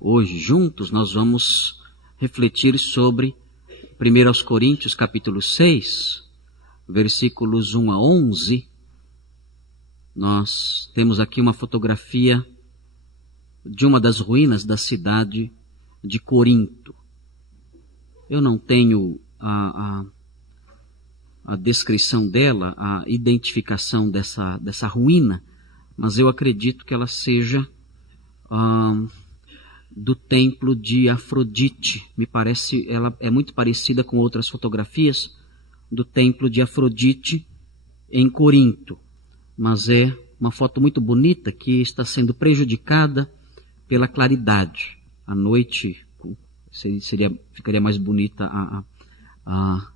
Hoje, juntos, nós vamos refletir sobre 1 Coríntios capítulo 6, versículos 1 a 11. Nós temos aqui uma fotografia de uma das ruínas da cidade de Corinto. Eu não tenho a descrição dela, a identificação dessa ruína, mas eu acredito que ela seja do templo de Afrodite. Me parece, ela é muito parecida com outras fotografias do templo de Afrodite em Corinto, mas é uma foto muito bonita que está sendo prejudicada pela claridade. À noite ficaria mais bonita a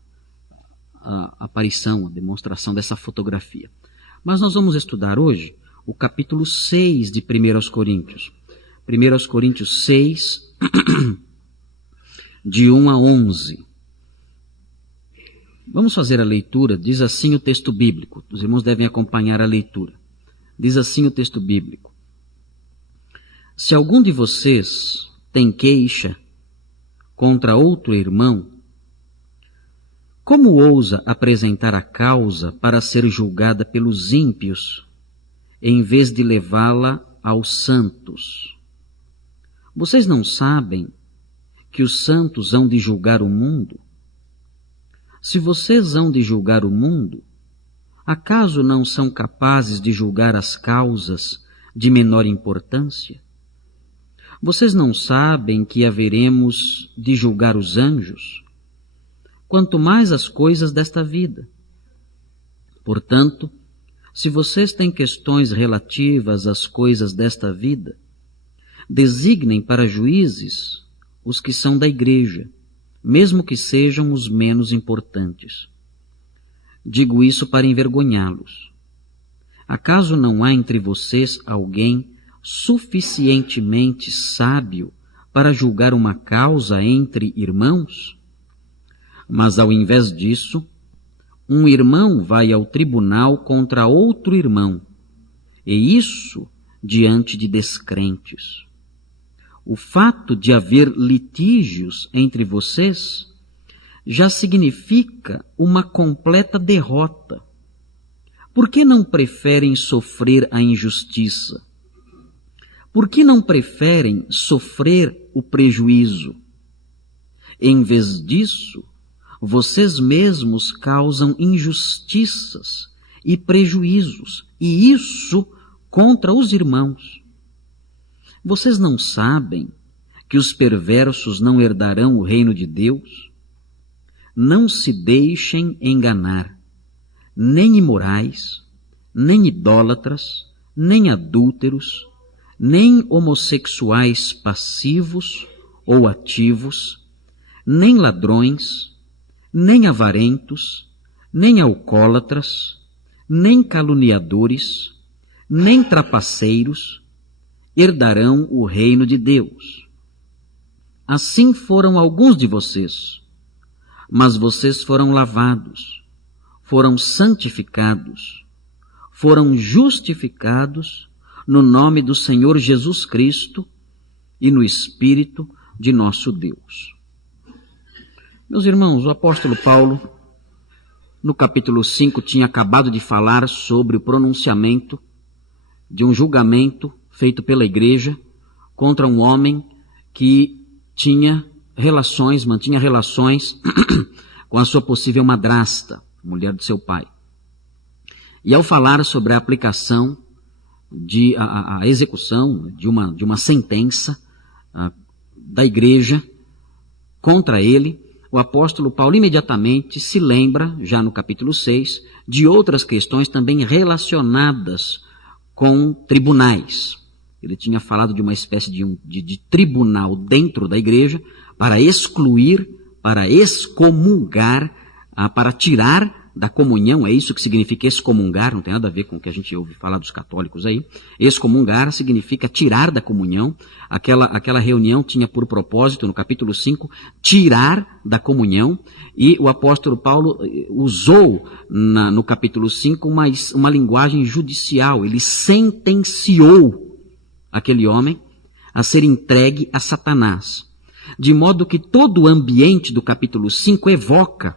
aparição, a demonstração dessa fotografia. Mas nós vamos estudar hoje o capítulo 6 de 1 Coríntios. 1 Coríntios 6, de 1 a 11. Vamos fazer a leitura. Diz assim o texto bíblico. Os irmãos devem acompanhar a leitura. Diz assim o texto bíblico: Se algum de vocês tem queixa contra outro irmão, como ousa apresentar a causa para ser julgada pelos ímpios, em vez de levá-la aos santos? Vocês não sabem que os santos hão de julgar o mundo? Se vocês hão de julgar o mundo, acaso não são capazes de julgar as causas de menor importância? Vocês não sabem que haveremos de julgar os anjos? Quanto mais as coisas desta vida. Portanto, se vocês têm questões relativas às coisas desta vida, designem para juízes os que são da igreja, mesmo que sejam os menos importantes. Digo isso para envergonhá-los. Acaso não há entre vocês alguém suficientemente sábio para julgar uma causa entre irmãos? Mas ao invés disso, um irmão vai ao tribunal contra outro irmão, e isso diante de descrentes. O fato de haver litígios entre vocês já significa uma completa derrota. Por que não preferem sofrer a injustiça? Por que não preferem sofrer o prejuízo? Em vez disso, vocês mesmos causam injustiças e prejuízos, e isso contra os irmãos. Vocês não sabem que os perversos não herdarão o reino de Deus? Não se deixem enganar, nem imorais, nem idólatras, nem adúlteros, nem homossexuais passivos ou ativos, nem ladrões, nem avarentos, nem alcoólatras, nem caluniadores, nem trapaceiros herdarão o reino de Deus. Assim foram alguns de vocês, mas vocês foram lavados, foram santificados, foram justificados no nome do Senhor Jesus Cristo e no Espírito de nosso Deus. Meus irmãos, o apóstolo Paulo, no capítulo 5, tinha acabado de falar sobre o pronunciamento de um julgamento feito pela igreja contra um homem que mantinha relações com a sua possível madrasta, mulher de seu pai. E ao falar sobre a aplicação a execução de uma sentença da igreja contra ele, o apóstolo Paulo imediatamente se lembra, já no capítulo 6, de outras questões também relacionadas com tribunais. Ele tinha falado de uma espécie de tribunal dentro da igreja para excluir, para excomungar, para tirar da comunhão. É isso que significa excomungar, não tem nada a ver com o que a gente ouve falar dos católicos aí. Excomungar significa tirar da comunhão. Aquela reunião tinha por propósito, no capítulo 5, tirar da comunhão, e o apóstolo Paulo usou no capítulo 5 uma linguagem judicial. Ele sentenciou aquele homem a ser entregue a Satanás. De modo que todo o ambiente do capítulo 5 evoca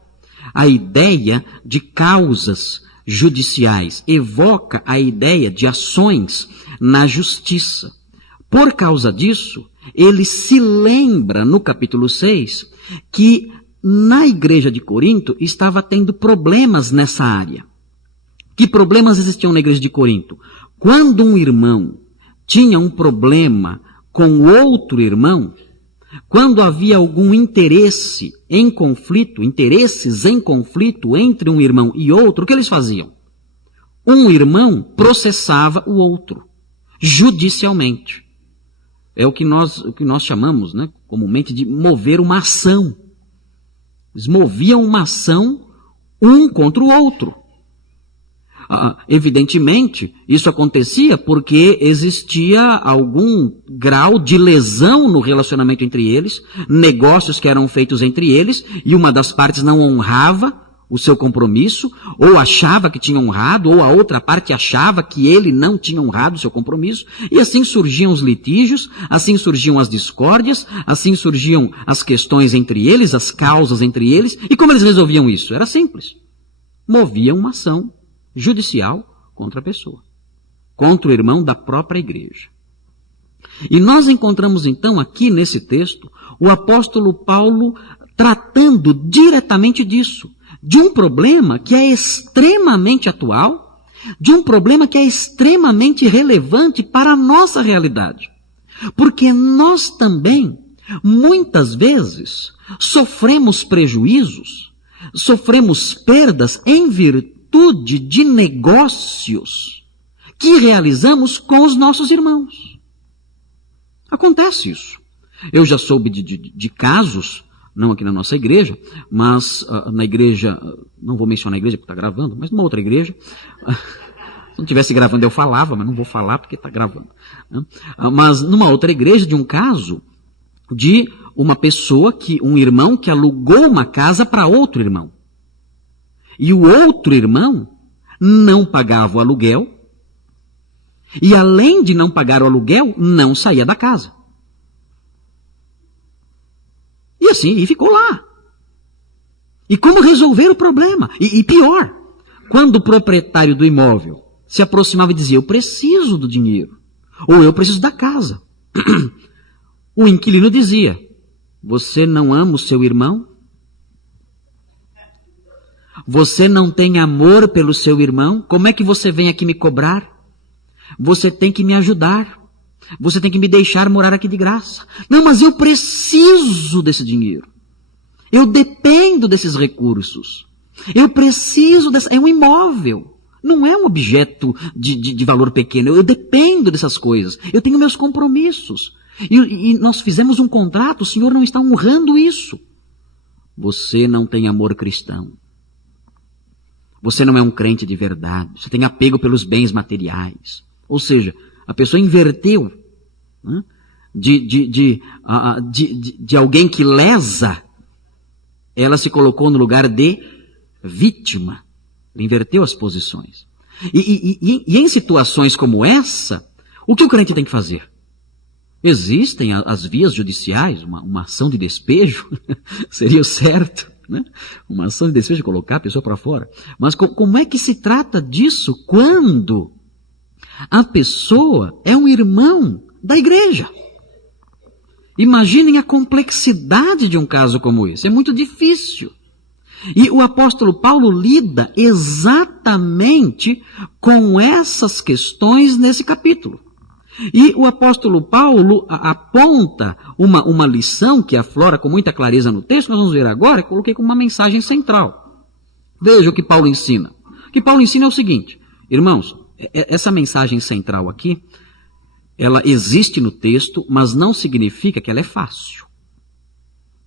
a ideia de causas judiciais, evoca a ideia de ações na justiça. Por causa disso, ele se lembra no capítulo 6 que na igreja de Corinto estava tendo problemas nessa área. Que problemas existiam na igreja de Corinto? Quando um irmão tinha um problema com outro irmão, quando havia algum interesse em conflito, interesses em conflito entre um irmão e outro, o que eles faziam? Um irmão processava o outro, judicialmente. É o que nós chamamos, né, comumente de mover uma ação. Eles moviam uma ação um contra o outro. Evidentemente, isso acontecia porque existia algum grau de lesão no relacionamento entre eles, negócios que eram feitos entre eles, e uma das partes não honrava o seu compromisso, ou achava que tinha honrado, ou a outra parte achava que ele não tinha honrado o seu compromisso, e assim surgiam os litígios, assim surgiam as discórdias, assim surgiam as questões entre eles, as causas entre eles, e como eles resolviam isso? Era simples. Moviam uma ação judicial contra a pessoa, contra o irmão da própria igreja. E nós encontramos então aqui nesse texto o apóstolo Paulo tratando diretamente disso, de um problema que é extremamente atual, de um problema que é extremamente relevante para a nossa realidade. Porque nós também, muitas vezes, sofremos prejuízos, sofremos perdas em virtude de negócios que realizamos com os nossos irmãos. Acontece isso. Eu já soube de casos, não aqui na nossa igreja, mas na igreja, não vou mencionar a igreja porque está gravando, mas numa outra igreja, se não estivesse gravando eu falava, mas não vou falar porque está gravando. Né? Mas numa outra igreja, de um caso de uma pessoa, um irmão que alugou uma casa para outro irmão. E o outro irmão não pagava o aluguel, e além de não pagar o aluguel, não saía da casa. E assim, e ficou lá. E como resolver o problema? E pior, quando o proprietário do imóvel se aproximava e dizia, eu preciso do dinheiro, ou eu preciso da casa. O inquilino dizia, você não ama o seu irmão? Você não tem amor pelo seu irmão? Como é que você vem aqui me cobrar? Você tem que me ajudar. Você tem que me deixar morar aqui de graça. Não, mas eu preciso desse dinheiro. Eu dependo desses recursos. Eu preciso dessa... É um imóvel. Não é um objeto de valor pequeno. Eu dependo dessas coisas. Eu tenho meus compromissos. E nós fizemos um contrato. O Senhor não está honrando isso. Você não tem amor cristão. Você não é um crente de verdade. Você tem apego pelos bens materiais. Ou seja, a pessoa inverteu, né, de alguém que lesa, ela se colocou no lugar de vítima. Ela inverteu as posições. E em situações como essa, o que o crente tem que fazer? Existem as vias judiciais, uma ação de despejo, seria o certo. Né? Uma ação de despejo, colocar a pessoa para fora. Mas como é que se trata disso quando a pessoa é um irmão da igreja? Imaginem a complexidade de um caso como esse. É muito difícil. E o apóstolo Paulo lida exatamente com essas questões nesse capítulo. E o apóstolo Paulo aponta uma lição que aflora com muita clareza no texto, nós vamos ver agora, eu coloquei como uma mensagem central. Veja o que Paulo ensina. O que Paulo ensina é o seguinte, irmãos, essa mensagem central aqui, ela existe no texto, mas não significa que ela é fácil.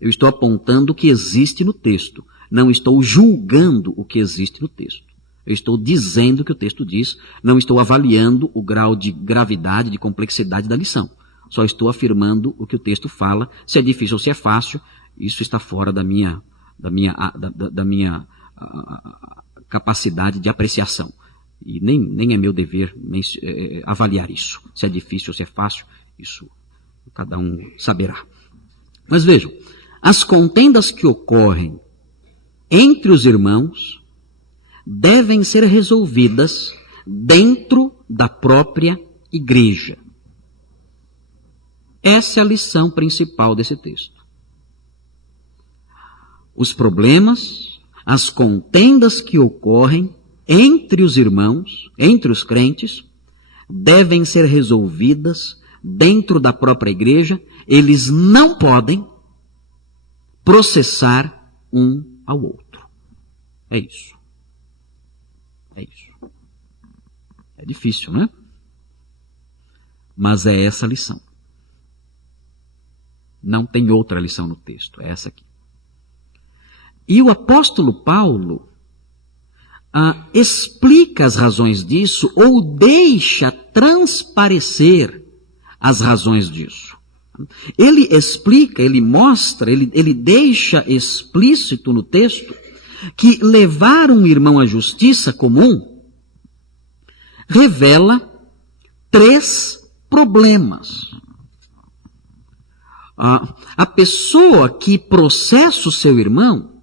Eu estou apontando o que existe no texto, não estou julgando o que existe no texto. Eu estou dizendo o que o texto diz, não estou avaliando o grau de gravidade, de complexidade da lição. Só estou afirmando o que o texto fala. Se é difícil ou se é fácil, isso está fora da minha capacidade de apreciação. E nem é meu dever avaliar isso. Se é difícil ou se é fácil, isso Cada um saberá. Mas vejam, as contendas que ocorrem entre os irmãos devem ser resolvidas dentro da própria igreja. Essa é a lição principal desse texto. Os problemas, as contendas que ocorrem entre os irmãos, entre os crentes, devem ser resolvidas dentro da própria igreja. Eles não podem processar um ao outro. É isso. É isso. É difícil, né? Mas é essa a lição. Não tem outra lição no texto, é essa aqui. E o apóstolo Paulo explica as razões disso, ou deixa transparecer as razões disso. Ele explica, ele mostra, ele deixa explícito no texto que levar um irmão à justiça comum revela 3 problemas. A pessoa que processa o seu irmão,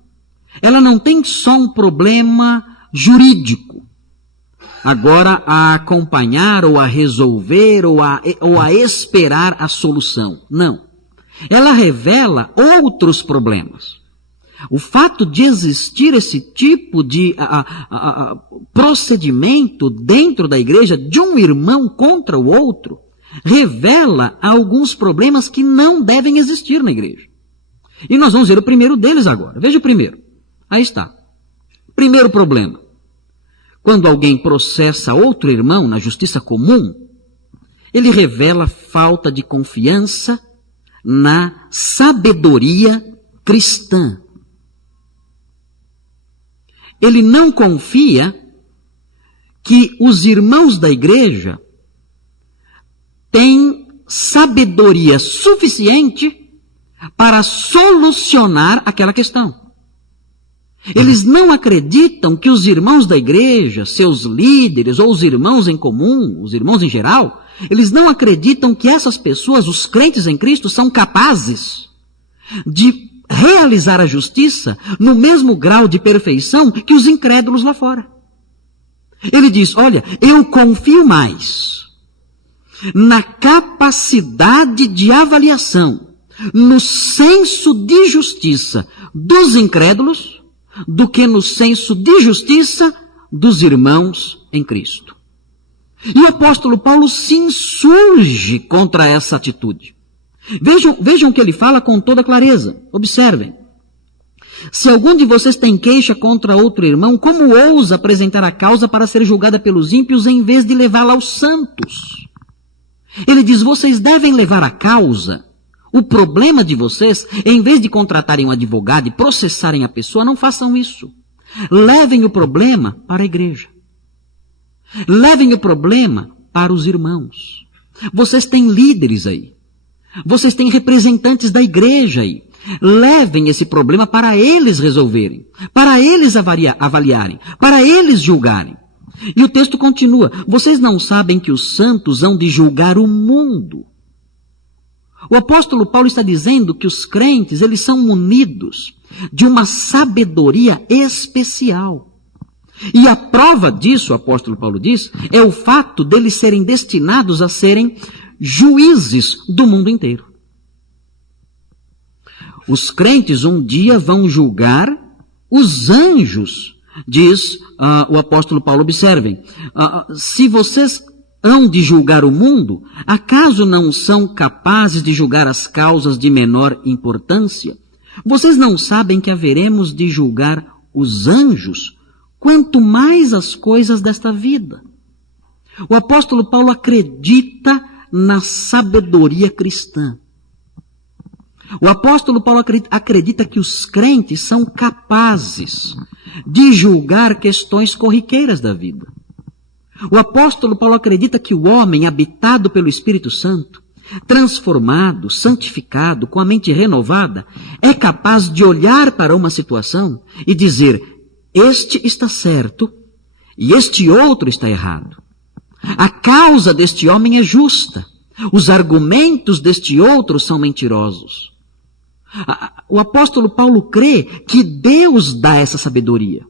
ela não tem só um problema jurídico, agora a acompanhar ou a resolver ou a esperar a solução. Não. Ela revela outros problemas. O fato de existir esse tipo de procedimento dentro da igreja de um irmão contra o outro revela alguns problemas que não devem existir na igreja. E nós vamos ver o primeiro deles agora. Veja o primeiro. Aí está. Primeiro problema. Quando alguém processa outro irmão na justiça comum, ele revela falta de confiança na sabedoria cristã. Ele não confia que os irmãos da igreja têm sabedoria suficiente para solucionar aquela questão. Eles não acreditam que os irmãos da igreja, seus líderes ou os irmãos em comum, os irmãos em geral, eles não acreditam que essas pessoas, os crentes em Cristo, são capazes de realizar a justiça no mesmo grau de perfeição que os incrédulos lá fora. Ele diz, olha, eu confio mais na capacidade de avaliação, no senso de justiça dos incrédulos, do que no senso de justiça dos irmãos em Cristo. E o apóstolo Paulo se insurge contra essa atitude. Vejam que ele fala com toda clareza. Observem. Se algum de vocês tem queixa contra outro irmão, como ousa apresentar a causa para ser julgada pelos ímpios em vez de levá-la aos santos? Ele diz, vocês devem levar a causa. O problema de vocês, em vez de contratarem um advogado e processarem a pessoa, não façam isso. Levem o problema para a igreja. Levem o problema para os irmãos. Vocês têm líderes aí. Vocês têm representantes da igreja aí. Levem esse problema para eles resolverem, para eles avaliarem, para eles julgarem. E o texto continua, vocês não sabem que os santos hão de julgar o mundo. O apóstolo Paulo está dizendo que os crentes, eles são munidos de uma sabedoria especial. E a prova disso, o apóstolo Paulo diz, é o fato deles serem destinados a serem juízes do mundo inteiro. Os crentes um dia vão julgar os anjos, diz o apóstolo Paulo. Observem, se vocês hão de julgar o mundo, acaso não são capazes de julgar as causas de menor importância? Vocês não sabem que haveremos de julgar os anjos, quanto mais as coisas desta vida? O apóstolo Paulo acredita na sabedoria cristã. O apóstolo Paulo acredita que os crentes são capazes de julgar questões corriqueiras da vida. O apóstolo Paulo acredita que o homem habitado pelo Espírito Santo, transformado, santificado, com a mente renovada, é capaz de olhar para uma situação e dizer, este está certo e este outro está errado. A causa deste homem é justa Os argumentos deste outro são mentirosos. O apóstolo Paulo crê que Deus dá essa sabedoria.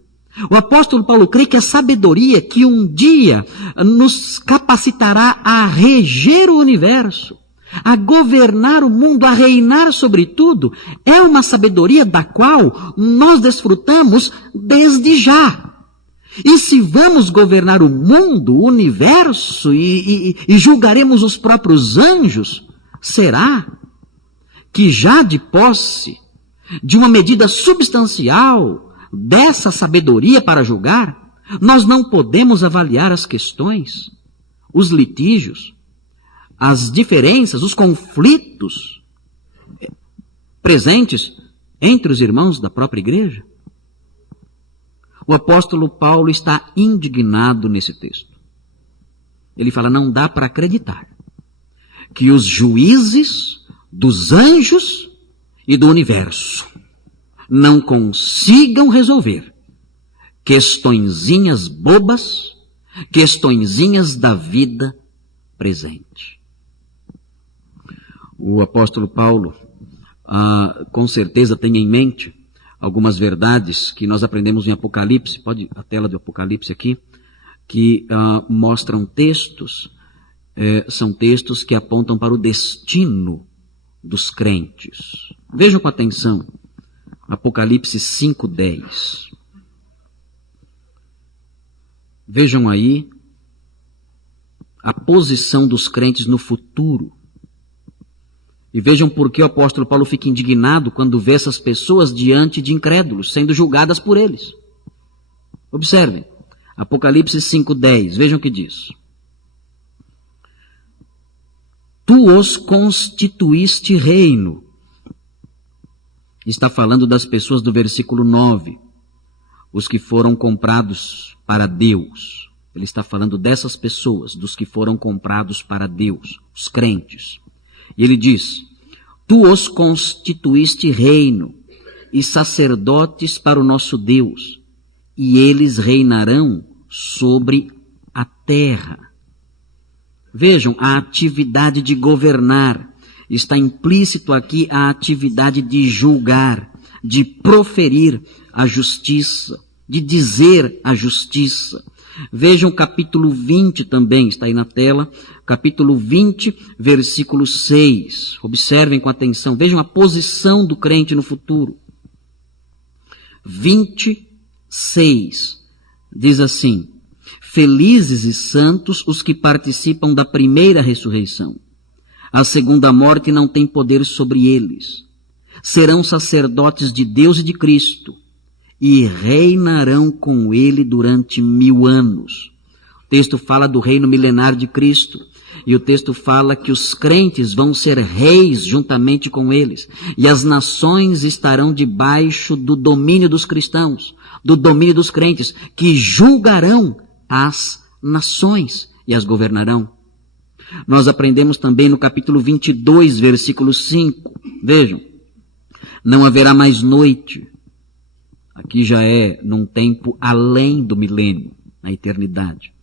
O apóstolo Paulo crê que a sabedoria que um dia nos capacitará a reger o universo, a governar o mundo, a reinar sobre tudo, é uma sabedoria da qual nós desfrutamos desde já. E se vamos governar o mundo, o universo e julgaremos os próprios anjos, será que já de posse de uma medida substancial dessa sabedoria para julgar, nós não podemos avaliar as questões, os litígios, as diferenças, os conflitos presentes entre os irmãos da própria igreja? O apóstolo Paulo está indignado nesse texto. Ele fala, não dá para acreditar que os juízes dos anjos e do universo não consigam resolver questõezinhas bobas, questõezinhas da vida presente. O apóstolo Paulo, com certeza tem em mente algumas verdades que nós aprendemos em Apocalipse, pode a tela do Apocalipse aqui, que mostram textos, são textos que apontam para o destino dos crentes. Vejam com atenção, Apocalipse 5:10. Vejam aí a posição dos crentes no futuro. E vejam por que o apóstolo Paulo fica indignado quando vê essas pessoas diante de incrédulos, sendo julgadas por eles. Observem, Apocalipse 5:10, vejam o que diz. Tu os constituíste reino. Está falando das pessoas do versículo 9, os que foram comprados para Deus. Ele está falando dessas pessoas, dos que foram comprados para Deus, os crentes. E ele diz, tu os constituíste reino e sacerdotes para o nosso Deus, e eles reinarão sobre a terra. Vejam, a atividade de governar, está implícito aqui a atividade de julgar, de proferir a justiça, de dizer a justiça. Vejam capítulo 20 também, está aí na tela, capítulo 20, versículo 6. Observem com atenção, vejam a posição do crente no futuro. 26, diz assim, felizes e santos os que participam da primeira ressurreição. A segunda morte não tem poder sobre eles. Serão sacerdotes de Deus e de Cristo e reinarão com ele durante 1000 anos. O texto fala do reino milenar de Cristo e o texto fala que os crentes vão ser reis juntamente com eles e as nações estarão debaixo do domínio dos cristãos, do domínio dos crentes, que julgarão as nações e as governarão. Nós aprendemos também no capítulo 22, versículo 5. Vejam, não haverá mais noite. Aqui já é num tempo além do milênio, na eternidade.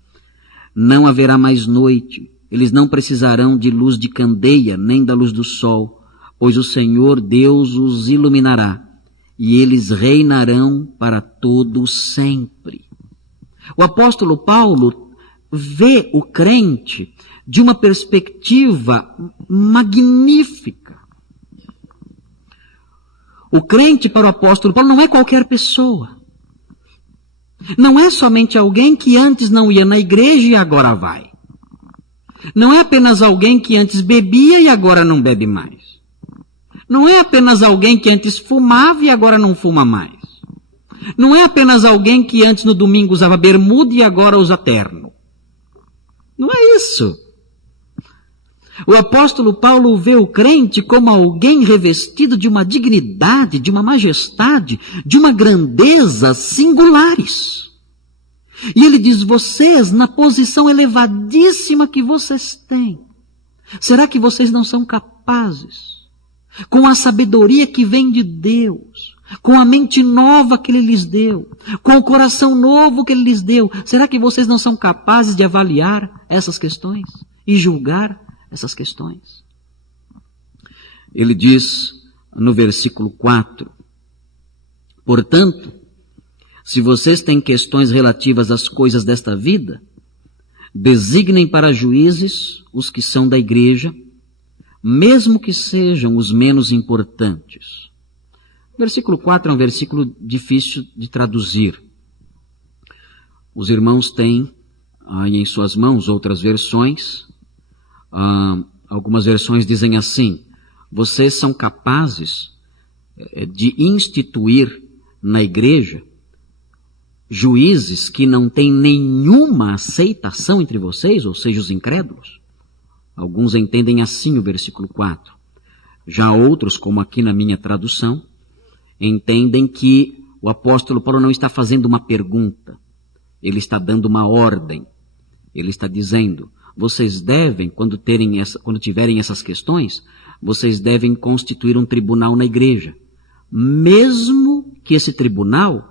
Não haverá mais noite. Eles não precisarão de luz de candeia, nem da luz do sol, pois o Senhor Deus os iluminará, e eles reinarão para todo sempre. O apóstolo Paulo vê o crente de uma perspectiva magnífica. O crente para o apóstolo Paulo não é qualquer pessoa. Não é somente alguém que antes não ia na igreja e agora vai. Não é apenas alguém que antes bebia e agora não bebe mais. Não é apenas alguém que antes fumava e agora não fuma mais. Não é apenas alguém que antes no domingo usava bermuda e agora usa terno. Não é isso. O apóstolo Paulo vê o crente como alguém revestido de uma dignidade, de uma majestade, de uma grandeza singulares. E ele diz, vocês, na posição elevadíssima que vocês têm, será que vocês não são capazes, com a sabedoria que vem de Deus, com a mente nova que Ele lhes deu, com o coração novo que Ele lhes deu, será que vocês não são capazes de avaliar essas questões e julgar essas questões. Ele diz no versículo 4, portanto, se vocês têm questões relativas às coisas desta vida, designem para juízes os que são da igreja, mesmo que sejam os menos importantes. O versículo 4 é um versículo difícil de traduzir. Os irmãos têm em suas mãos outras versões. Algumas versões dizem assim: vocês são capazes de instituir na igreja juízes que não têm nenhuma aceitação entre vocês, ou seja, os incrédulos. Alguns entendem assim o versículo 4. Já outros, como aqui na minha tradução, entendem que o apóstolo Paulo não está fazendo uma pergunta, ele está dando uma ordem. Ele está dizendo, vocês devem, quando tiverem essas questões, vocês devem constituir um tribunal na igreja, mesmo que esse tribunal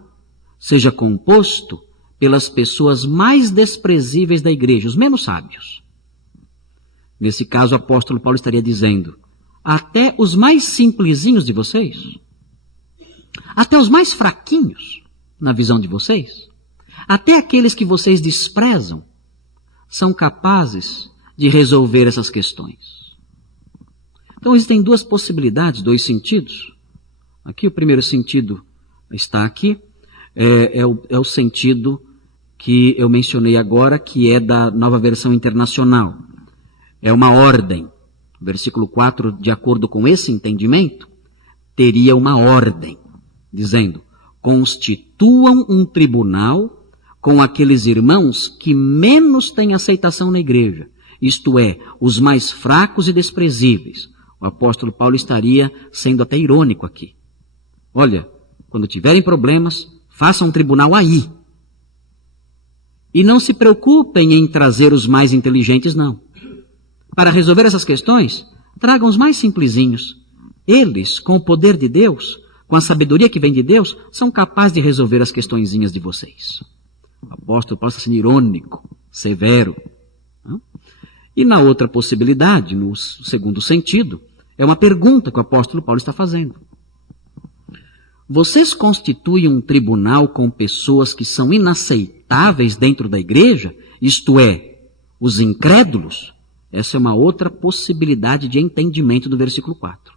seja composto pelas pessoas mais desprezíveis da igreja, os menos sábios. Nesse caso, o apóstolo Paulo estaria dizendo, até os mais simplesinhos de vocês, até os mais fraquinhos na visão de vocês, até aqueles que vocês desprezam, são capazes de resolver essas questões. Então existem duas possibilidades, dois sentidos. Aqui o primeiro sentido está aqui, é o sentido que eu mencionei agora, que é da Nova Versão Internacional. É uma ordem. Versículo 4, de acordo com esse entendimento, teria uma ordem, dizendo, constituam um tribunal com aqueles irmãos que menos têm aceitação na igreja, isto é, os mais fracos e desprezíveis. O apóstolo Paulo estaria sendo até irônico aqui. Olha, quando tiverem problemas, façam um tribunal aí. E não se preocupem em trazer os mais inteligentes, não. Para resolver essas questões, tragam os mais simplesinhos. Eles, com o poder de Deus, com a sabedoria que vem de Deus, são capazes de resolver as questõezinhas de vocês. O apóstolo Paulo está sendo irônico, severo. E na outra possibilidade, no segundo sentido, é uma pergunta que o apóstolo Paulo está fazendo. Vocês constituem um tribunal com pessoas que são inaceitáveis dentro da igreja, isto é, os incrédulos? Essa é uma outra possibilidade de entendimento do versículo 4.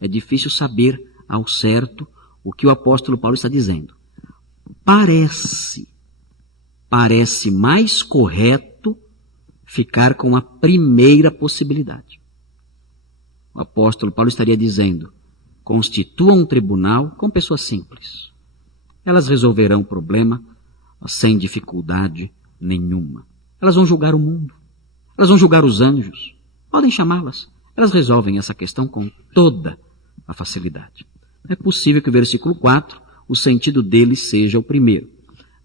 É difícil saber ao certo o que o apóstolo Paulo está dizendo. Parece mais correto ficar com a primeira possibilidade. O apóstolo Paulo estaria dizendo, constituam um tribunal com pessoas simples. Elas resolverão o problema sem dificuldade nenhuma. Elas vão julgar o mundo. Elas vão julgar os anjos. Podem chamá-las. Elas resolvem essa questão com toda a facilidade. É possível que o versículo 4, o sentido dele seja o primeiro.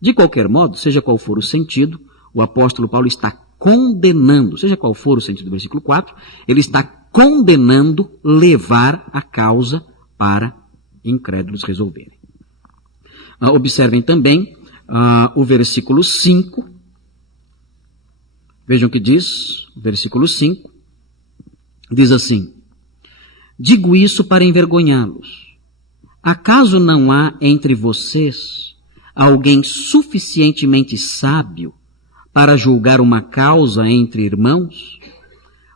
De qualquer modo, seja qual for o sentido, o apóstolo Paulo está condenando, seja qual for o sentido do versículo 4, ele está condenando levar a causa para incrédulos resolverem. Observem também o versículo 5. Vejam o que diz, o versículo 5. Diz assim, digo isso para envergonhá-los. Acaso não há entre vocês alguém suficientemente sábio para julgar uma causa entre irmãos?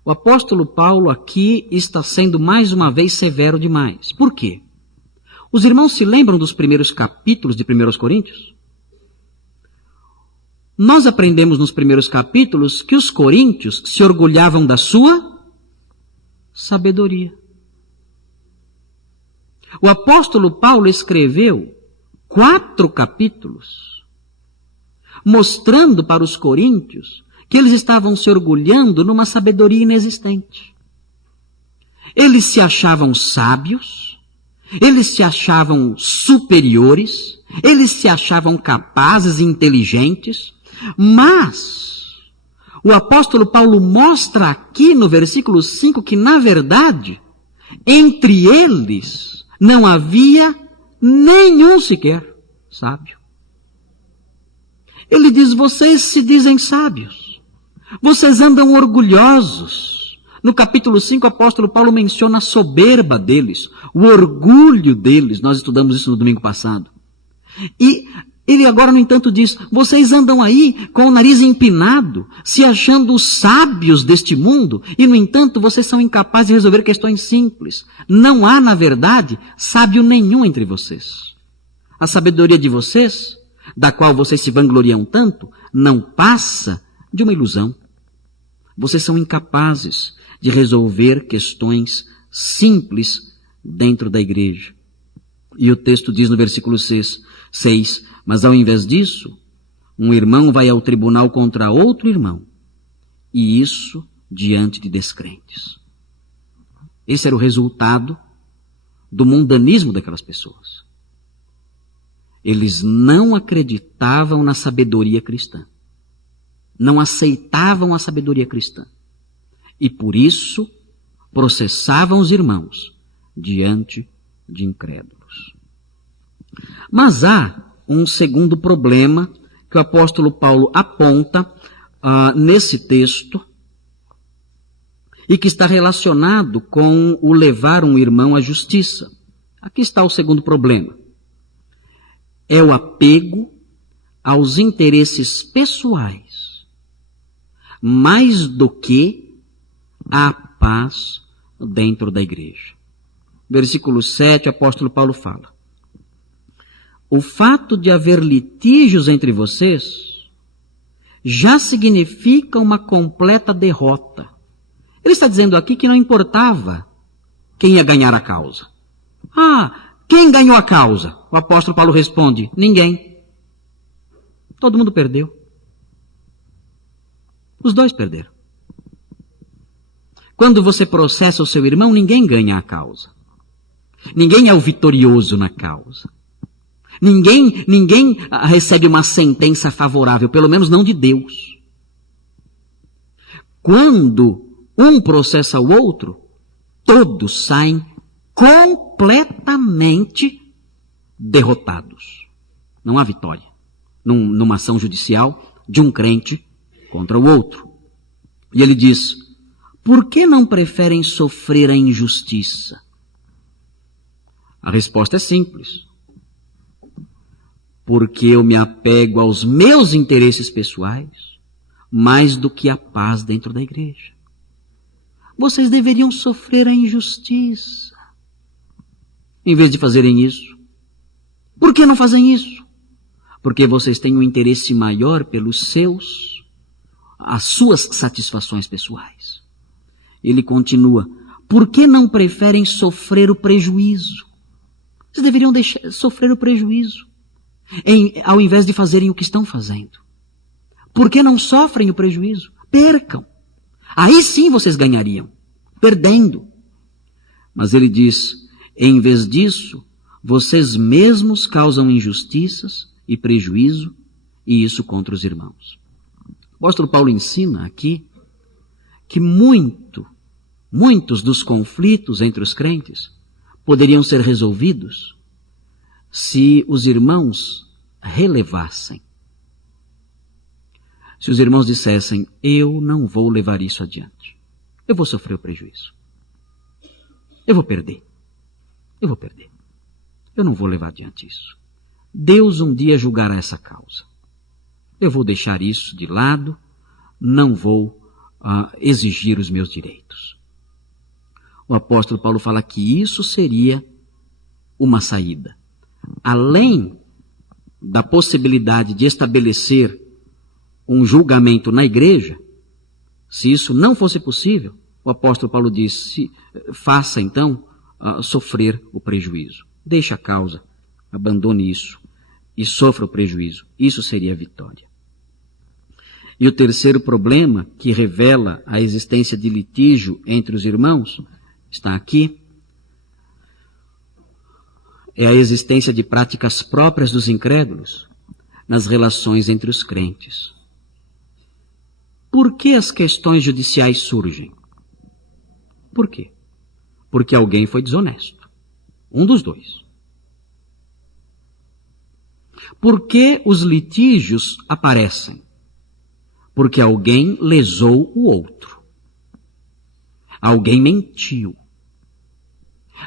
O apóstolo Paulo aqui está sendo mais uma vez severo demais. Por quê? Os irmãos se lembram dos primeiros capítulos de 1 Coríntios? Nós aprendemos nos primeiros capítulos que os coríntios se orgulhavam da sua sabedoria. O apóstolo Paulo escreveu 4 capítulos, mostrando para os coríntios que eles estavam se orgulhando numa sabedoria inexistente. Eles se achavam sábios, eles se achavam superiores, eles se achavam capazes e inteligentes, mas o apóstolo Paulo mostra aqui no versículo 5 que, na verdade, entre eles não havia nenhum sequer sábio. Ele diz, vocês se dizem sábios, vocês andam orgulhosos, No capítulo 5, o apóstolo Paulo menciona a soberba deles, o orgulho deles. Nós estudamos isso no domingo passado. E ele agora, no entanto, diz, vocês andam aí com o nariz empinado, se achando os sábios deste mundo, e, no entanto, vocês são incapazes de resolver questões simples. Não há, na verdade, sábio nenhum entre vocês. A sabedoria de vocês, da qual vocês se vangloriam tanto, não passa de uma ilusão. Vocês são incapazes de resolver questões simples dentro da igreja. E o texto diz no versículo 6, mas ao invés disso, um irmão vai ao tribunal contra outro irmão, e isso diante de descrentes. Esse era o resultado do mundanismo daquelas pessoas. Eles não acreditavam na sabedoria cristã. Não aceitavam a sabedoria cristã. E por isso processavam os irmãos diante de incrédulos. Mas há um segundo problema que o apóstolo Paulo aponta nesse texto e que está relacionado com o levar um irmão à justiça. Aqui está o segundo problema. É o apego aos interesses pessoais, mais do que a paz dentro da igreja. Versículo 7, o apóstolo Paulo fala: o fato de haver litígios entre vocês já significa uma completa derrota. Ele está dizendo aqui que não importava quem ia ganhar a causa. Quem ganhou a causa? O apóstolo Paulo responde: ninguém. Todo mundo perdeu. Os dois perderam. Quando você processa o seu irmão, ninguém ganha a causa. Ninguém é o vitorioso na causa. Ninguém recebe uma sentença favorável, pelo menos não de Deus. Quando um processa o outro, todos saem completamente derrotados. Não há vitória numa ação judicial de um crente contra o outro. E ele diz: por que não preferem sofrer a injustiça? A resposta é simples. Porque eu me apego aos meus interesses pessoais mais do que a paz dentro da igreja. Vocês deveriam sofrer a injustiça em vez de fazerem isso. Por que não fazem isso? Porque vocês têm um interesse maior as suas satisfações pessoais. Ele continua: por que não preferem sofrer o prejuízo? Vocês deveriam sofrer o prejuízo ao invés de fazerem o que estão fazendo. Por que não sofrem o prejuízo? Percam. Aí sim vocês ganhariam, perdendo. Mas ele diz: em vez disso, vocês mesmos causam injustiças e prejuízo, e isso contra os irmãos. O apóstolo Paulo ensina aqui que muitos dos conflitos entre os crentes poderiam ser resolvidos se os irmãos relevassem. Se os irmãos dissessem: eu não vou levar isso adiante. Eu vou sofrer o prejuízo. Eu vou perder. Eu não vou levar adiante isso. Deus um dia julgará essa causa. Eu vou deixar isso de lado, não vou exigir os meus direitos. O apóstolo Paulo fala que isso seria uma saída. Além da possibilidade de estabelecer um julgamento na igreja, se isso não fosse possível, o apóstolo Paulo diz: faça então sofrer o prejuízo. Deixe a causa, abandone isso e sofra o prejuízo. Isso seria a vitória. E o terceiro problema que revela a existência de litígio entre os irmãos está aqui. É a existência de práticas próprias dos incrédulos nas relações entre os crentes. Por que as questões judiciais surgem? Por quê? Porque alguém foi desonesto. Um dos dois. Por que os litígios aparecem? Porque alguém lesou o outro. Alguém mentiu.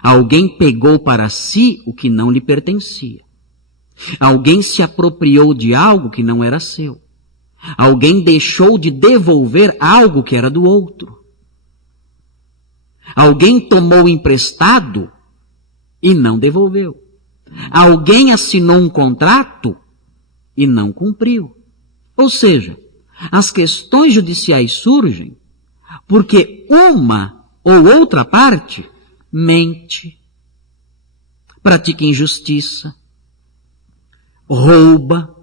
Alguém pegou para si o que não lhe pertencia. Alguém se apropriou de algo que não era seu. Alguém deixou de devolver algo que era do outro. Alguém tomou emprestado e não devolveu. Alguém assinou um contrato e não cumpriu. Ou seja, as questões judiciais surgem porque uma ou outra parte mente, pratica injustiça, rouba,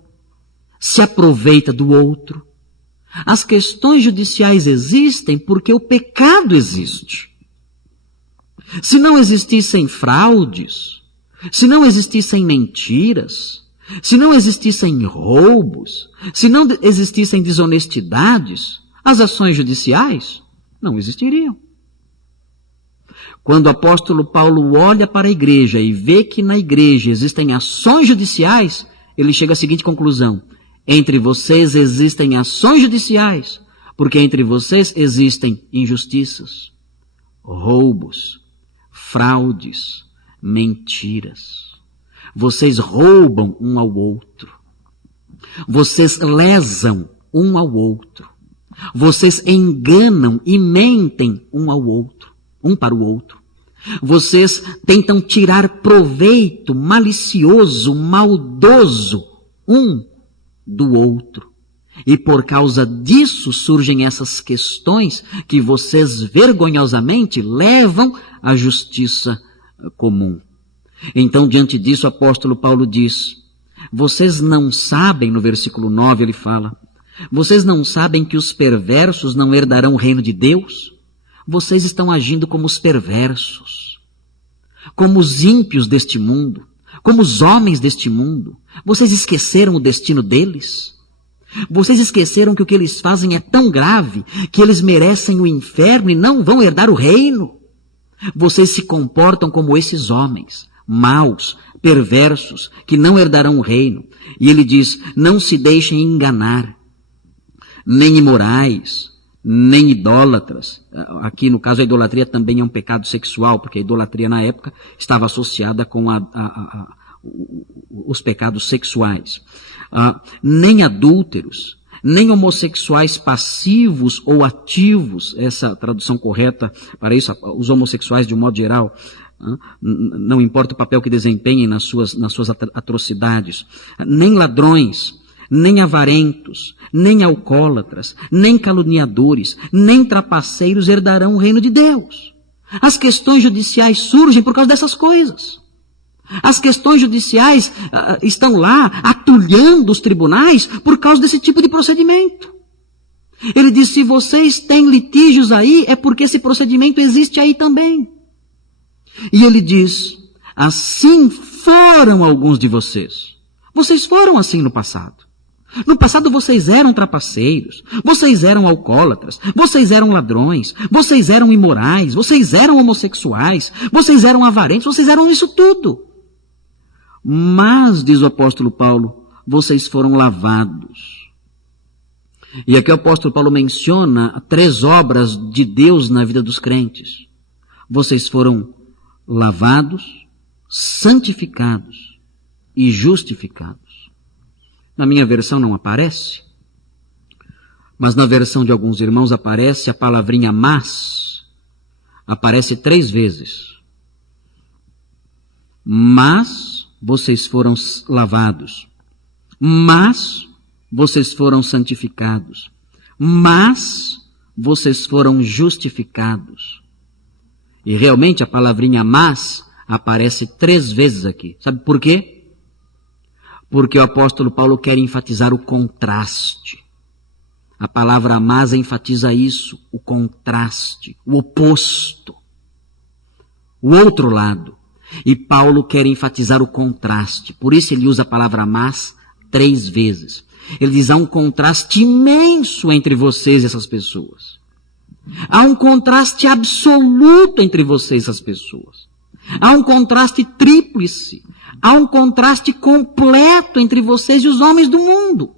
se aproveita do outro. As questões judiciais existem porque o pecado existe. Se não existissem fraudes, se não existissem mentiras, se não existissem roubos, se não existissem desonestidades, as ações judiciais não existiriam. Quando o apóstolo Paulo olha para a igreja e vê que na igreja existem ações judiciais, ele chega à seguinte conclusão: entre vocês existem ações judiciais, porque entre vocês existem injustiças, roubos, fraudes, mentiras. Vocês roubam um ao outro. Vocês lesam um ao outro. Vocês enganam e mentem um ao outro, um para o outro. Vocês tentam tirar proveito malicioso, maldoso, um do outro. E por causa disso surgem essas questões que vocês vergonhosamente levam à justiça comum. Então, diante disso, o apóstolo Paulo diz: vocês não sabem, no versículo 9 ele fala, vocês não sabem que os perversos não herdarão o reino de Deus? Vocês estão agindo como os perversos, como os ímpios deste mundo, como os homens deste mundo. Vocês esqueceram o destino deles? Vocês esqueceram que o que eles fazem é tão grave que eles merecem o inferno e não vão herdar o reino? Vocês se comportam como esses homens, maus, perversos, que não herdarão o reino. E ele diz: não se deixem enganar, nem imorais, nem idólatras. Aqui no caso a idolatria também é um pecado sexual, porque a idolatria na época estava associada com os pecados sexuais. Nem adúlteros, nem homossexuais passivos ou ativos. Essa tradução correta para isso, os homossexuais de um modo geral, não importa o papel que desempenhem nas suas atrocidades, nem ladrões, nem avarentos, nem alcoólatras, nem caluniadores, nem trapaceiros herdarão o reino de Deus. As questões judiciais surgem por causa dessas coisas. As questões judiciais estão lá atulhando os tribunais por causa desse tipo de procedimento. Ele diz: se vocês têm litígios aí, é porque esse procedimento existe aí também. E ele diz: assim foram alguns de vocês. Vocês foram assim no passado. No passado vocês eram trapaceiros, vocês eram alcoólatras, vocês eram ladrões, vocês eram imorais, vocês eram homossexuais, vocês eram avarentos, vocês eram isso tudo. Mas, diz o apóstolo Paulo, vocês foram lavados. E aqui o apóstolo Paulo menciona 3 obras de Deus na vida dos crentes. Vocês foram lavados, santificados e justificados. Na minha versão não aparece, mas na versão de alguns irmãos aparece a palavrinha mas, aparece 3 vezes. Mas vocês foram lavados, mas vocês foram santificados, mas vocês foram justificados. E realmente a palavrinha mas aparece 3 vezes aqui. Sabe por quê? Porque o apóstolo Paulo quer enfatizar o contraste. A palavra mas enfatiza isso, o contraste, o oposto, o outro lado. E Paulo quer enfatizar o contraste. Por isso ele usa a palavra mas 3 vezes. Ele diz: há um contraste imenso entre vocês e essas pessoas. Há um contraste absoluto entre vocês e essas pessoas. Há um contraste tríplice. Há um contraste completo entre vocês e os homens do mundo.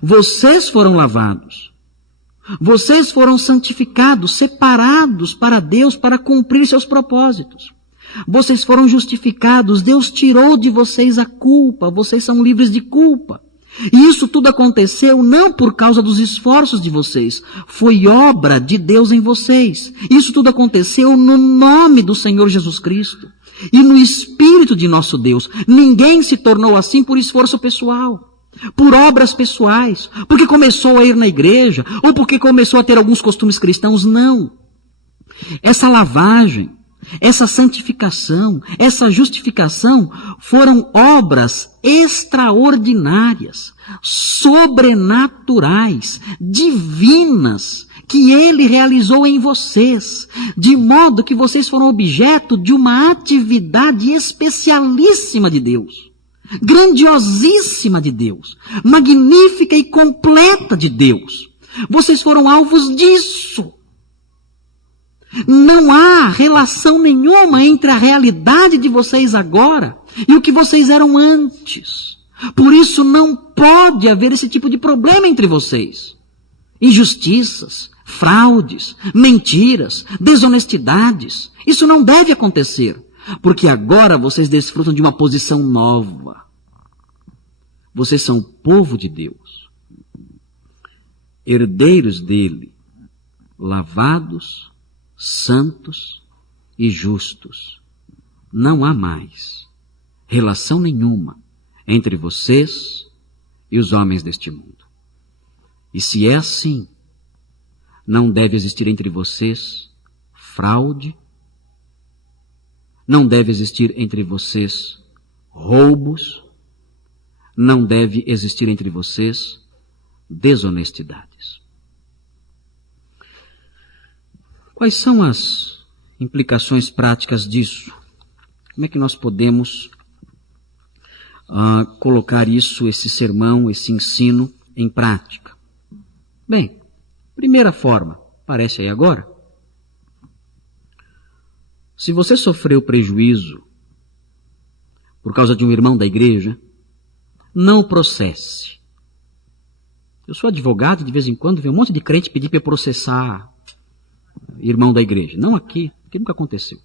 Vocês foram lavados. Vocês foram santificados, separados para Deus para cumprir seus propósitos. Vocês foram justificados, Deus tirou de vocês a culpa, vocês são livres de culpa. E isso tudo aconteceu não por causa dos esforços de vocês, foi obra de Deus em vocês. Isso tudo aconteceu no nome do Senhor Jesus Cristo e no Espírito de nosso Deus. Ninguém se tornou assim por esforço pessoal, por obras pessoais, porque começou a ir na igreja ou porque começou a ter alguns costumes cristãos. Não. Essa lavagem, essa santificação, essa justificação foram obras extraordinárias, sobrenaturais, divinas, que Ele realizou em vocês, de modo que vocês foram objeto de uma atividade especialíssima de Deus, grandiosíssima de Deus, magnífica e completa de Deus. Vocês foram alvos disso. Não há relação nenhuma entre a realidade de vocês agora e o que vocês eram antes. Por isso não pode haver esse tipo de problema entre vocês. Injustiças, fraudes, mentiras, desonestidades. Isso não deve acontecer, porque agora vocês desfrutam de uma posição nova. Vocês são povo de Deus, herdeiros dele, lavados, santos e justos. Não há mais relação nenhuma entre vocês e os homens deste mundo. E se é assim, não deve existir entre vocês fraude, não deve existir entre vocês roubos, não deve existir entre vocês desonestidades. Quais são as implicações práticas disso? Como é que nós podemos colocar isso, esse sermão, esse ensino em prática? Bem, primeira forma, aparece aí agora. Se você sofreu prejuízo por causa de um irmão da igreja, não processe. Eu sou advogado, de vez em quando vem um monte de crente pedir para eu processar irmão da igreja. Não aqui, porque nunca aconteceu.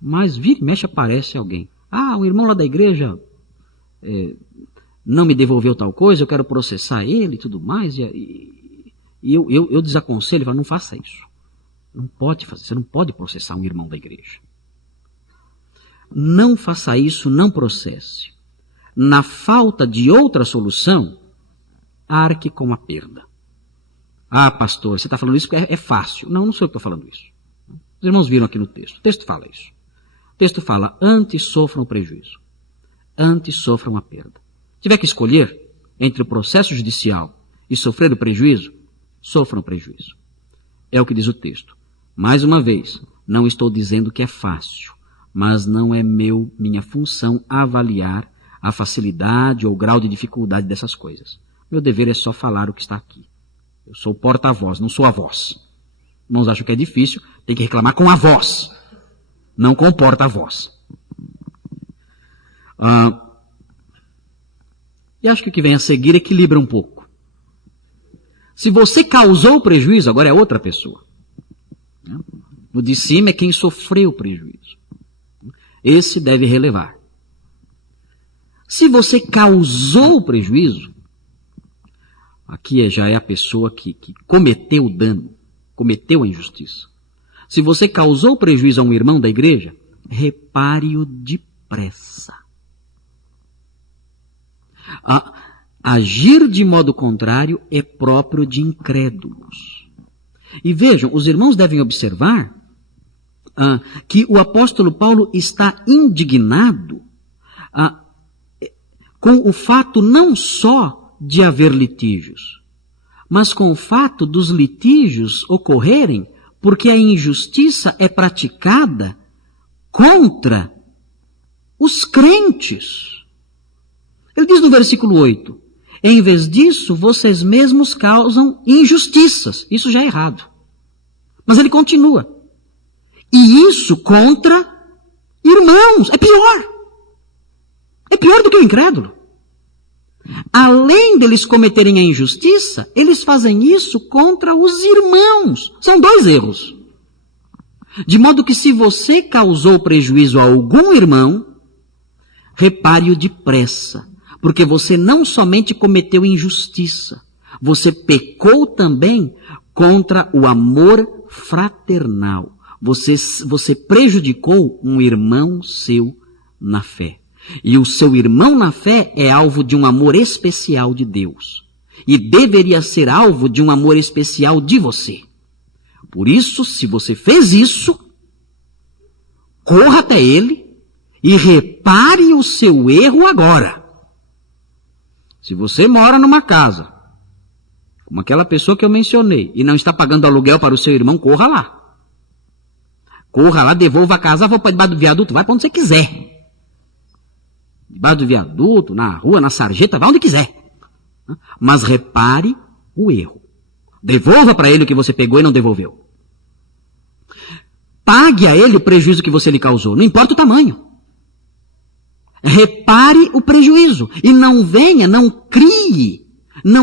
Mas vira e mexe aparece alguém. O irmão lá da igreja não me devolveu tal coisa, eu quero processar ele e tudo mais. E eu desaconselho, falo, não faça isso. Não pode fazer, você não pode processar um irmão da igreja. Não faça isso, não processe. Na falta de outra solução, arque com a perda. Pastor, você está falando isso porque é fácil. Não sou eu que estou falando isso. Os irmãos viram aqui no texto. O texto fala isso. O texto fala, antes sofram o prejuízo. Antes sofram a perda. Se tiver que escolher entre o processo judicial e sofrer o prejuízo, sofram o prejuízo. É o que diz o texto. Mais uma vez, não estou dizendo que é fácil, mas não é minha função avaliar a facilidade ou o grau de dificuldade dessas coisas. Meu dever é só falar o que está aqui. Eu sou o porta-voz, não sou a voz. Irmãos acham que é difícil, tem que reclamar com a voz, não com o porta-voz. E acho que o que vem a seguir equilibra um pouco. Se você causou o prejuízo, agora é outra pessoa. O de cima é quem sofreu o prejuízo. Esse deve relevar. Se você causou o prejuízo, aqui já é a pessoa que cometeu o dano, cometeu a injustiça. Se você causou prejuízo a um irmão da igreja, repare-o depressa. Agir de modo contrário é próprio de incrédulos. E vejam, os irmãos devem observar que o apóstolo Paulo está indignado com o fato não só de haver litígios, mas com o fato dos litígios ocorrerem porque a injustiça é praticada contra os crentes. Ele diz no versículo 8, em vez disso, vocês mesmos causam injustiças. Isso já é errado. Mas ele continua. E isso contra irmãos. É pior. É pior do que o incrédulo. além deles cometerem a injustiça, eles fazem isso contra os irmãos. São dois erros. De modo que se você causou prejuízo a algum irmão, repare-o depressa, porque você não somente cometeu injustiça, você pecou também contra o amor fraternal. Você prejudicou um irmão seu na fé. E o seu irmão na fé é alvo de um amor especial de Deus. E deveria ser alvo de um amor especial de você. Por isso, se você fez isso, corra até ele e repare o seu erro agora. Se você mora numa casa, como aquela pessoa que eu mencionei, e não está pagando aluguel para o seu irmão, corra lá. Corra lá, devolva a casa, vou para debaixo do viaduto, vai para onde você quiser. Debaixo do viaduto, na rua, na sarjeta, vai onde quiser. Mas repare o erro. Devolva para ele o que você pegou e não devolveu. Pague a ele o prejuízo que você lhe causou, não importa o tamanho. Repare o prejuízo e não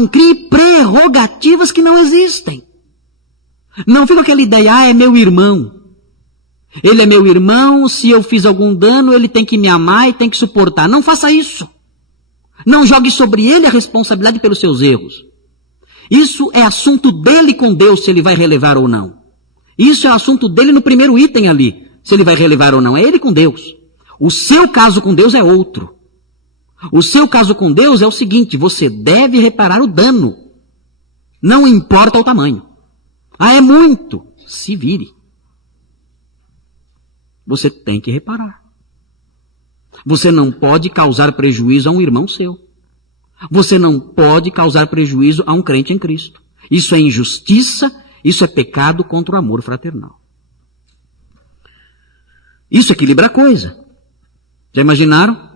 crie prerrogativas que não existem. Não fica aquela ideia, é meu irmão. Ele é meu irmão, se eu fiz algum dano, ele tem que me amar e tem que suportar. Não faça isso. Não jogue sobre ele a responsabilidade pelos seus erros. Isso é assunto dele com Deus, se ele vai relevar ou não. Isso é assunto dele no primeiro item ali, se ele vai relevar ou não. É ele com Deus. O seu caso com Deus é outro. O seu caso com Deus é o seguinte, você deve reparar o dano. Não importa o tamanho. Ah, é muito. Se vire. Você tem que reparar. Você não pode causar prejuízo a um irmão seu. Você não pode causar prejuízo a um crente em Cristo. Isso é injustiça, isso é pecado contra o amor fraternal. Isso equilibra a coisa. Já imaginaram?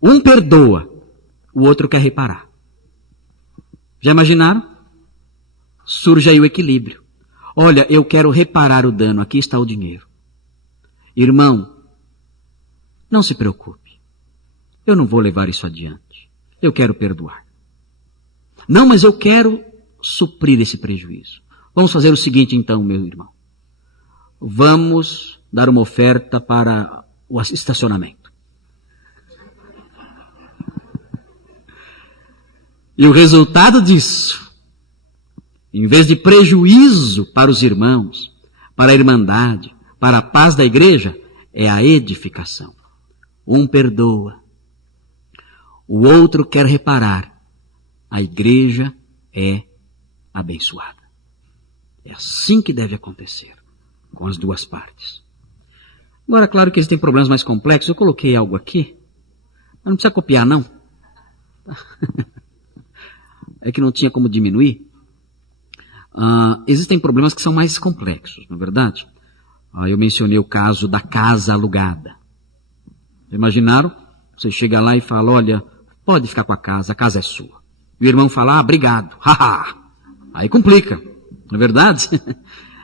Um perdoa, o outro quer reparar. Já imaginaram? Surge aí o equilíbrio. Olha, eu quero reparar o dano, aqui está o dinheiro. Irmão, não se preocupe. Eu não vou levar isso adiante. Eu quero perdoar. Não, mas eu quero suprir esse prejuízo. Vamos fazer o seguinte então, meu irmão. Vamos dar uma oferta para o estacionamento. E o resultado disso, em vez de prejuízo para os irmãos, para a irmandade, para a paz da igreja, é a edificação. Um perdoa, o outro quer reparar. A igreja é abençoada. É assim que deve acontecer, com as duas partes. Agora, claro que existem problemas mais complexos. Eu coloquei algo aqui, mas não precisa copiar, não. É que não tinha como diminuir. Existem problemas que são mais complexos, não é verdade? Eu mencionei o caso da casa alugada. Imaginaram? Você chega lá e fala, olha, pode ficar com a casa é sua. E o irmão fala, obrigado. Aí complica, não é verdade?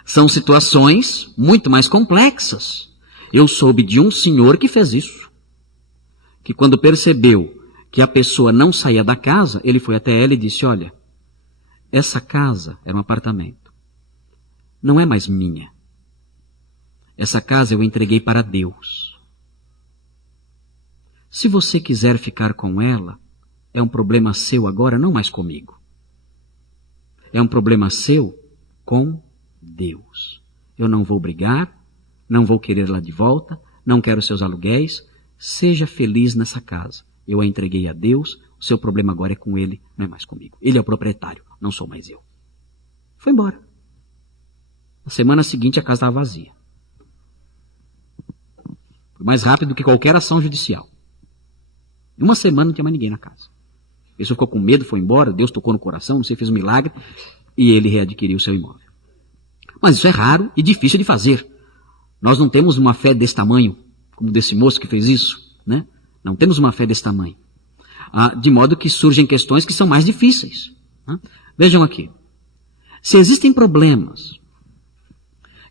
São situações muito mais complexas. Eu soube de um senhor que fez isso. Que quando percebeu que a pessoa não saía da casa, ele foi até ela e disse, olha, essa casa era um apartamento. Não é mais minha. Essa casa eu entreguei para Deus. Se você quiser ficar com ela, é um problema seu agora, não mais comigo. É um problema seu com Deus. Eu não vou brigar, não vou querer ela de volta, não quero seus aluguéis. Seja feliz nessa casa. Eu a entreguei a Deus, o seu problema agora é com ele, não é mais comigo. Ele é o proprietário, não sou mais eu. Foi embora. Na semana seguinte a casa estava vazia. Foi mais rápido do que qualquer ação judicial. Em uma semana não tinha mais ninguém na casa. A pessoa ficou com medo, foi embora, Deus tocou no coração, não sei, fez um milagre, e ele readquiriu o seu imóvel. Mas isso é raro e difícil de fazer. Nós não temos uma fé desse tamanho, como desse moço que fez isso, né? Não temos uma fé desse tamanho. De modo que surgem questões que são mais difíceis. Né? Vejam aqui. Se existem problemas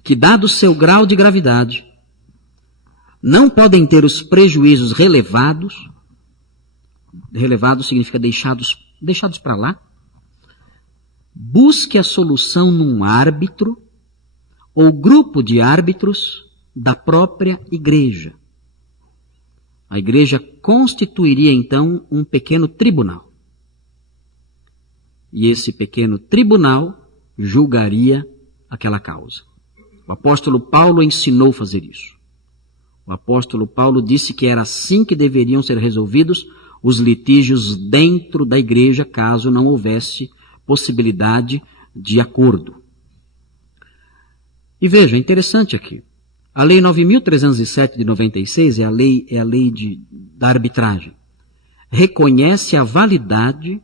que, dado o seu grau de gravidade, não podem ter os prejuízos relevados, Relevados significa deixados para lá. Busque a solução num árbitro ou grupo de árbitros da própria igreja. A igreja constituiria então um pequeno tribunal. E esse pequeno tribunal julgaria aquela causa. O apóstolo Paulo ensinou a fazer isso. O apóstolo Paulo disse que era assim que deveriam ser resolvidos os litígios dentro da igreja, caso não houvesse possibilidade de acordo. E veja, interessante aqui. A Lei 9.307 de 96 é a lei da arbitragem. Reconhece a validade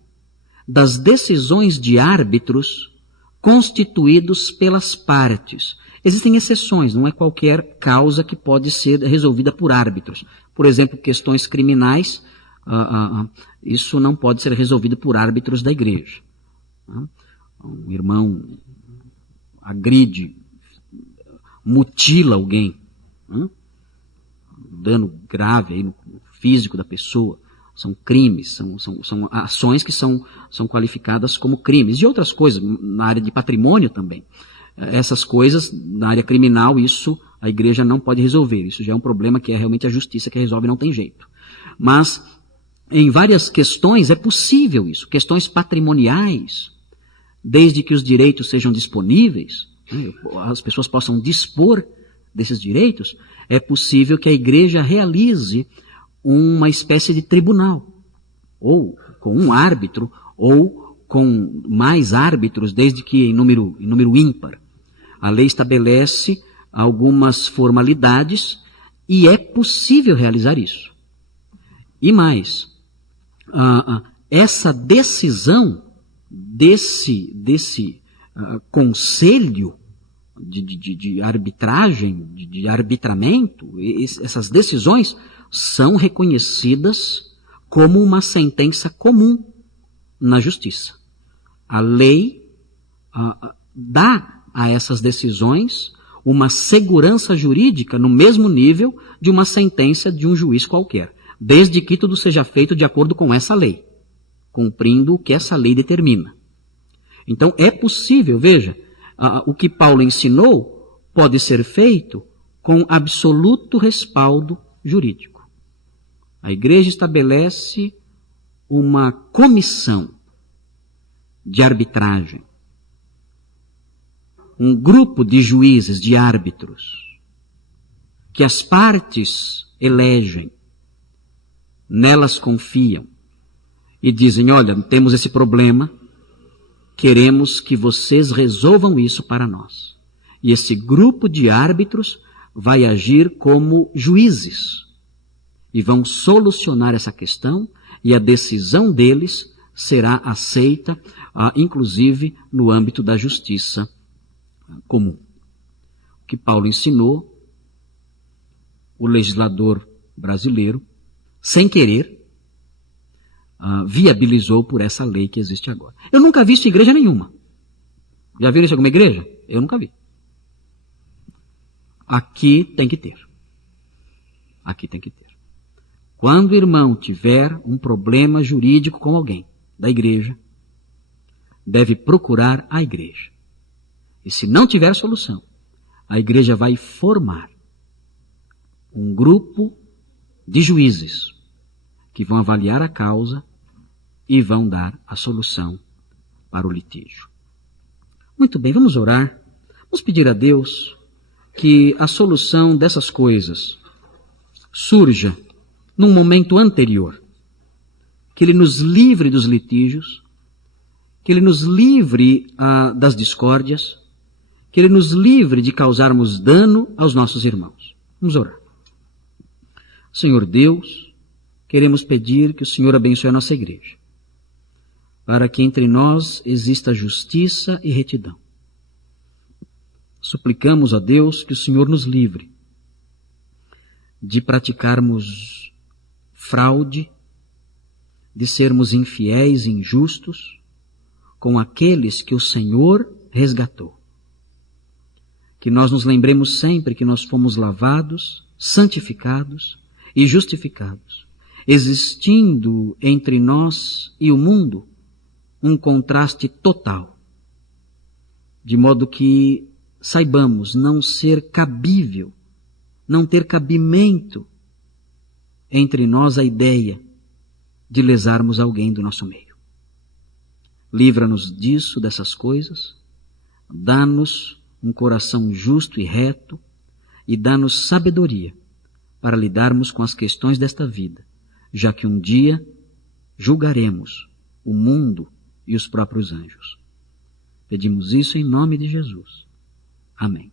das decisões de árbitros constituídos pelas partes. Existem exceções, não é qualquer causa que pode ser resolvida por árbitros. Por exemplo, questões criminais, isso não pode ser resolvido por árbitros da igreja. Um irmão agride, mutila alguém, dano grave aí no físico da pessoa. São crimes, são ações que são qualificadas como crimes. E outras coisas, na área de patrimônio também. Essas coisas, na área criminal, isso a igreja não pode resolver. Isso já é um problema que é realmente a justiça que resolve, não tem jeito. Mas, em várias questões, é possível isso. Questões patrimoniais, desde que os direitos sejam disponíveis, as pessoas possam dispor desses direitos, é possível que a igreja realize uma espécie de tribunal, ou com um árbitro, ou com mais árbitros, desde que em número ímpar. A lei estabelece algumas formalidades e é possível realizar isso. E mais, essa decisão desse conselho de arbitragem, de arbitramento, essas decisões são reconhecidas como uma sentença comum na justiça. A lei dá a essas decisões uma segurança jurídica no mesmo nível de uma sentença de um juiz qualquer, desde que tudo seja feito de acordo com essa lei, cumprindo o que essa lei determina. Então é possível, veja, o que Paulo ensinou pode ser feito com absoluto respaldo jurídico. A igreja estabelece uma comissão de arbitragem, um grupo de juízes, de árbitros, que as partes elegem, nelas confiam e dizem, olha, temos esse problema, queremos que vocês resolvam isso para nós. E esse grupo de árbitros vai agir como juízes e vão solucionar essa questão e a decisão deles será aceita, inclusive no âmbito da justiça comum. O que Paulo ensinou, o legislador brasileiro, sem querer, viabilizou por essa lei que existe agora. Eu nunca vi isso em igreja nenhuma. Já viram isso em alguma igreja? Eu nunca vi. Aqui tem que ter. Aqui tem que ter. Quando o irmão tiver um problema jurídico com alguém da igreja, deve procurar a igreja. E se não tiver solução, a igreja vai formar um grupo de juízes que vão avaliar a causa e vão dar a solução para o litígio. Muito bem, vamos orar. Vamos pedir a Deus que a solução dessas coisas surja num momento anterior. Que Ele nos livre dos litígios, que Ele nos livre das discórdias, que Ele nos livre de causarmos dano aos nossos irmãos. Vamos orar. Senhor Deus, queremos pedir que o Senhor abençoe a nossa igreja, para que entre nós exista justiça e retidão. Suplicamos a Deus que o Senhor nos livre de praticarmos fraude, de sermos infiéis e injustos com aqueles que o Senhor resgatou. Que nós nos lembremos sempre que nós fomos lavados, santificados e justificados, existindo entre nós e o mundo um contraste total, de modo que saibamos não ser cabível, não ter cabimento entre nós a ideia de lesarmos alguém do nosso meio. Livra-nos disso, dessas coisas, dá-nos um coração justo e reto e dá-nos sabedoria para lidarmos com as questões desta vida, já que um dia julgaremos o mundo e os próprios anjos. Pedimos isso em nome de Jesus. Amém.